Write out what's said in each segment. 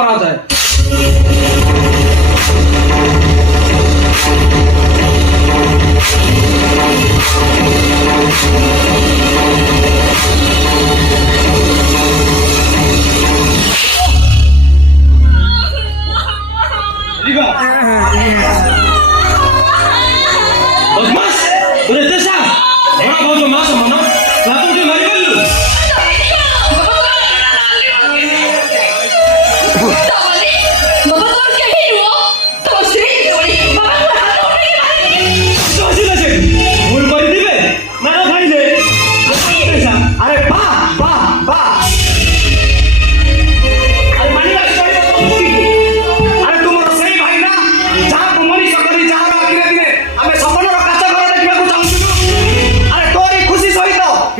করা যায়। Mas, udah desa. Orang mau cuma sama mana? Lalu dia mari dulu.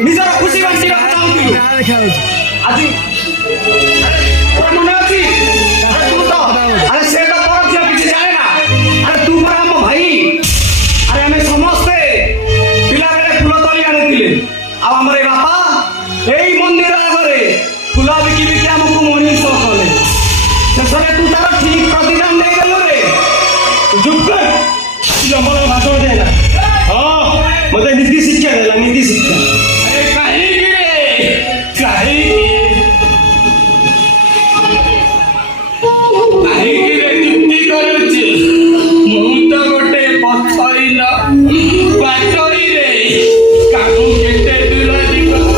নিজের খুশি বাঁচি আজি মনে আছে আরে তু তো আরে সে তো পর ঝিও কিছু জানে না আরে তু পর ଆମ ଭାଇ আরে ଆମେ ସମସ୍ତେ ପିଲାବେଳେ ଫୁଲ ତଳି ଆଣିଥିଲେ ଆଉ ଆମର ଏ ବାପା ଏଇ ମନ୍ଦିର ଆଗରେ ଫୁଲ ବିକି ବିକି ଆମକୁ ମଣିଷ କଲେ ଶେଷରେ ତୁ ତାର ଠିକ ପ୍ରତିଦାନ ଦେଇଦେଲୁ ରେ ଯୁଗ ଜମର ଭାଷଣ ଦେଲା ହଁ ମତେ ନୀତି ଶିକ୍ଷା ଦେଲା ନୀତି ଶିକ୍ଷା पथरीन बाटरी रे काहू केते दूर जीव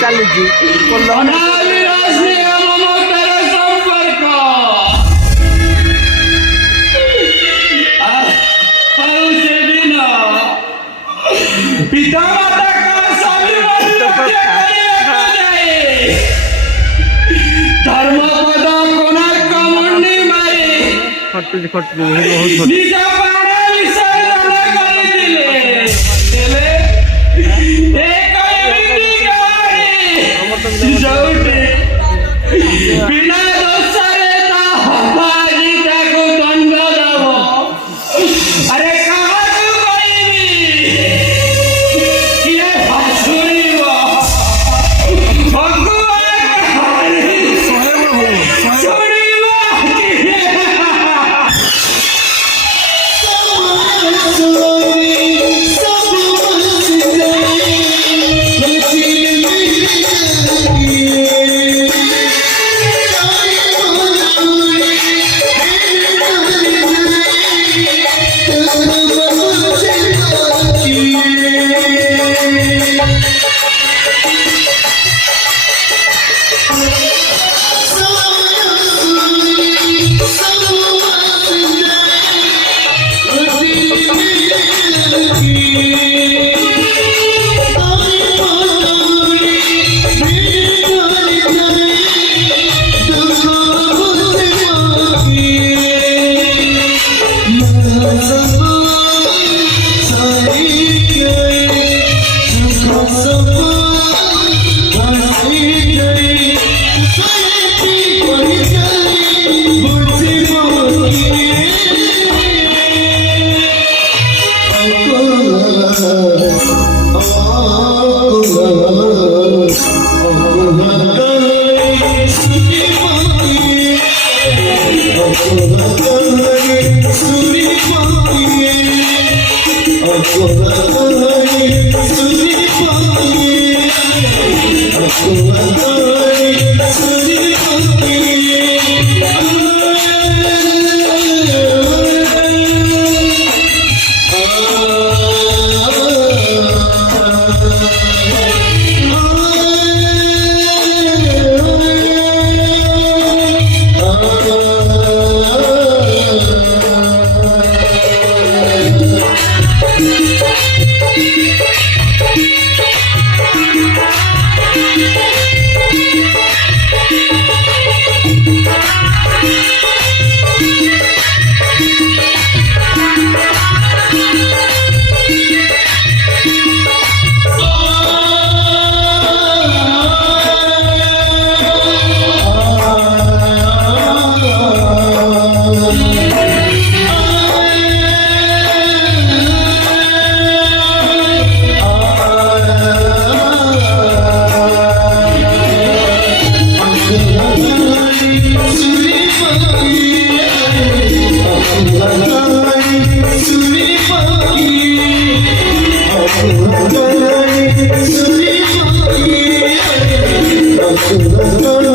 ଚାଲିଛି ଅନାଦିର ସ୍ନେହ ମମତାର ସମ୍ପର୍କ ଆଉ ସେଦିନ ପିତାମାତାଙ୍କ ସ୍ୱାଭିମାନ ରକ୍ଷା କରିବାକୁ ଯାଇ ଧର୍ମପଦ କୋଣାର୍କ ମୁଣ୍ଡି ମାରି ଖଟୁଛି ବହୁତ ନିଜ ପ୍ରାଣ ବିସର୍ଜନ କରିଥିଲେ ହେଲେ ଏକ ଏମିତି କାହାଣୀ ଯୋଉଠି ବିନା ଦୋଷରେ ତା ବାପାଜି ତାକୁ ଦଣ୍ଡ ଦବ ଆରେ କାହାକୁ କହିବି କିଏ ଶୁଣିବ ଭଗବାନ କାହାଣୀ ଶୁଣିବ କିଏ Suri